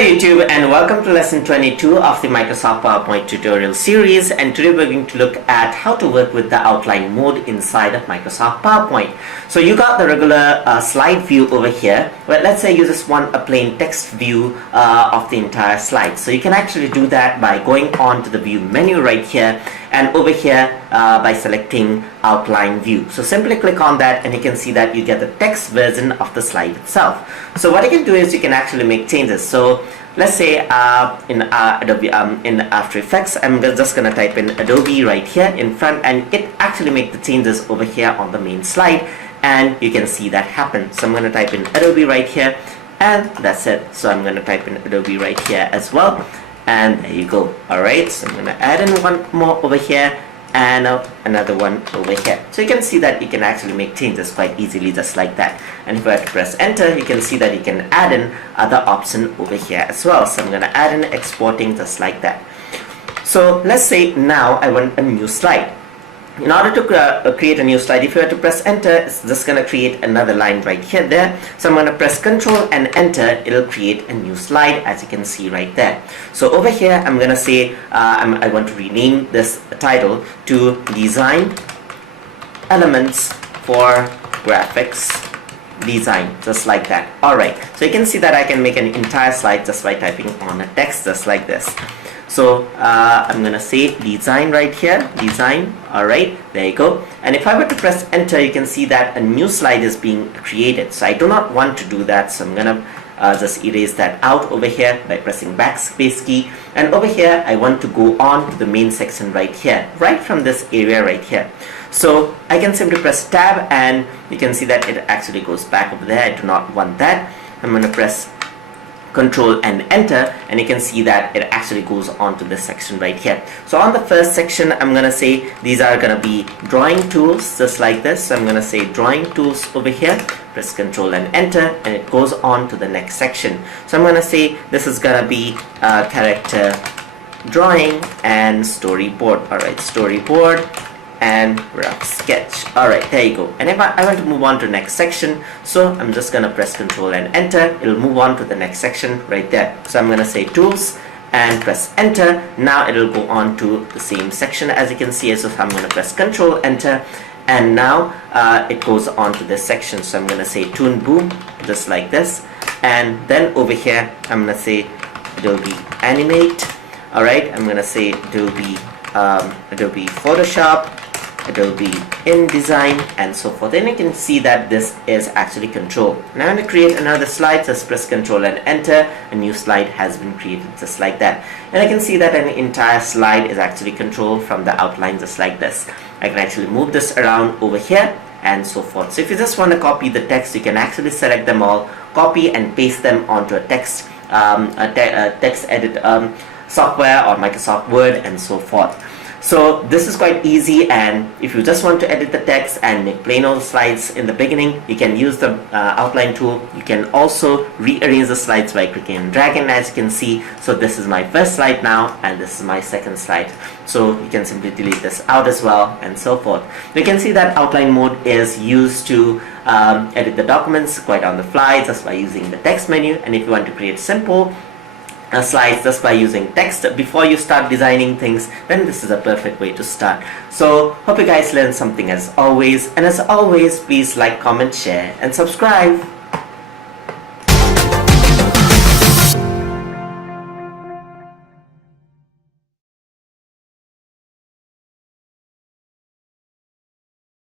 YouTube, and welcome to lesson 22 of the Microsoft PowerPoint tutorial series, and today we're going to look at how to work with the outline mode inside of Microsoft PowerPoint. So you got the regular slide view over here, but let's say you just want a plain text view of the entire slide. So you can actually do that by going on to the view menu right here, and over here by selecting outline view. So simply click on that and you can see that you get the text version of the slide itself. So what you can do is you can actually make changes. So let's say in Adobe in After Effects, I'm just gonna type in Adobe right here in front, and it actually make the changes over here on the main slide, and you can see that happen. So I'm gonna type in Adobe right here, and that's it. So I'm gonna type in Adobe right here as well, and there you go. Alright, so I'm gonna add in one more over here and another one over here. So you can see that you can actually make changes quite easily just like that. And if I press enter, you can see that you can add in other option over here as well. So I'm gonna add in exporting just like that. So let's say now I want a new slide. In order to create a new slide, if you were to press enter, it's just going to create another line right here there. So I'm going to press control and enter. It'll create a new slide, as you can see right there. So over here I'm going to say I want to rename this title to Design Elements for Graphics Design, just like that. Alright, so you can see that I can make an entire slide just by typing on a text just like this. So I'm gonna say design right here, design. Alright, there you go. And if I were to press enter, you can see that a new slide is being created. So I do not want to do that, so I'm gonna just erase that out over here by pressing backspace key. And over here I want to go on to the main section right here, right from this area right here. So I can simply press tab and you can see that it actually goes back over there. I do not want that. I'm gonna press control and enter, and you can see that it actually goes on to this section right here. So on the first section, I'm gonna say these are gonna be drawing tools just like this. So I'm gonna say drawing tools over here, press control and enter, and it goes on to the next section. So I'm gonna say this is gonna be character drawing and storyboard. Alright, storyboard and rough sketch. Alright, there you go. And if I want to move on to the next section, so I'm just gonna press control and enter. It'll move on to the next section right there. So I'm gonna say tools and press enter. Now it'll go on to the same section, as you can see. So I'm gonna press control enter, and now it goes on to this section. So I'm gonna say Toon Boom, just like this. And then over here I'm gonna say Adobe Animate. Alright, I'm gonna say Adobe Photoshop, Adobe InDesign, and so forth. And you can see that this is actually control. Now I'm going to create another slide. Just press control and enter. A new slide has been created just like that. And I can see that an entire slide is actually controlled from the outline just like this. I can actually move this around over here and so forth. So if you just want to copy the text, you can actually select them all, copy and paste them onto a text text edit software or Microsoft Word and so forth. So this is quite easy, and if you just want to edit the text and make plain old slides in the beginning, you can use the outline tool. You can also rearrange the slides by clicking and dragging, as you can see. So this is my first slide now, and this is my second slide. So you can simply delete this out as well, and so forth. You can see that outline mode is used to edit the documents quite on the fly just by using the text menu. And if you want to create simple slides just by using text before you start designing things, then this is a perfect way to start. So hope you guys learned something as always, and as always, please like, comment, share and subscribe.